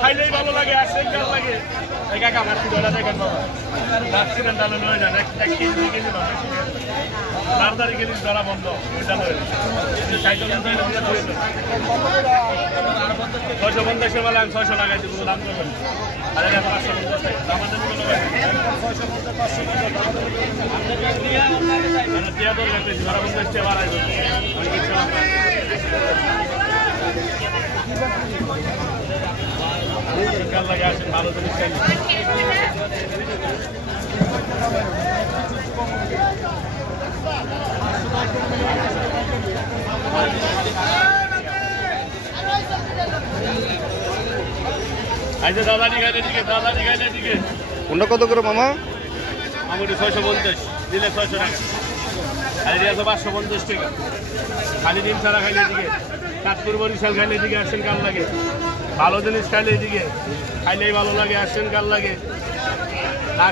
খাইলেই ভালো লাগে আসলে ভালো লাগে এই কাকা আমার সিডলা দেখেন বাবা যাচ্ছি না তাহলে নয় যান এক কেজি কেজি না তাড়াতাড়ি কেজি ধরা বন্ধ ওইটা নয় সাইকেল ছয়শো পঞ্চাশের বেলা আমি 600 টাকা দিব দাম করবেন আর এটা 550 টাকা আমাদের টিয়া দর গেছে 50 টাকা বাড়াই অনেক কিছু লাগে আসেন ভালো জিনিস আচ্ছা দাদা নিকালে দিকে কোনটা কত করে মামা? আমার 650 দিলে 600 টাকা আর এটা 550 টাকা খালি ডিম ছাড়া খাইলে দিকে চাঁদপুর বরিশাল খাইলে দিকে আসেন কাল লাগে ভালো জিনিস খাইলে দিকে খাইলেই ভালো লাগে আসেন কাল লাগে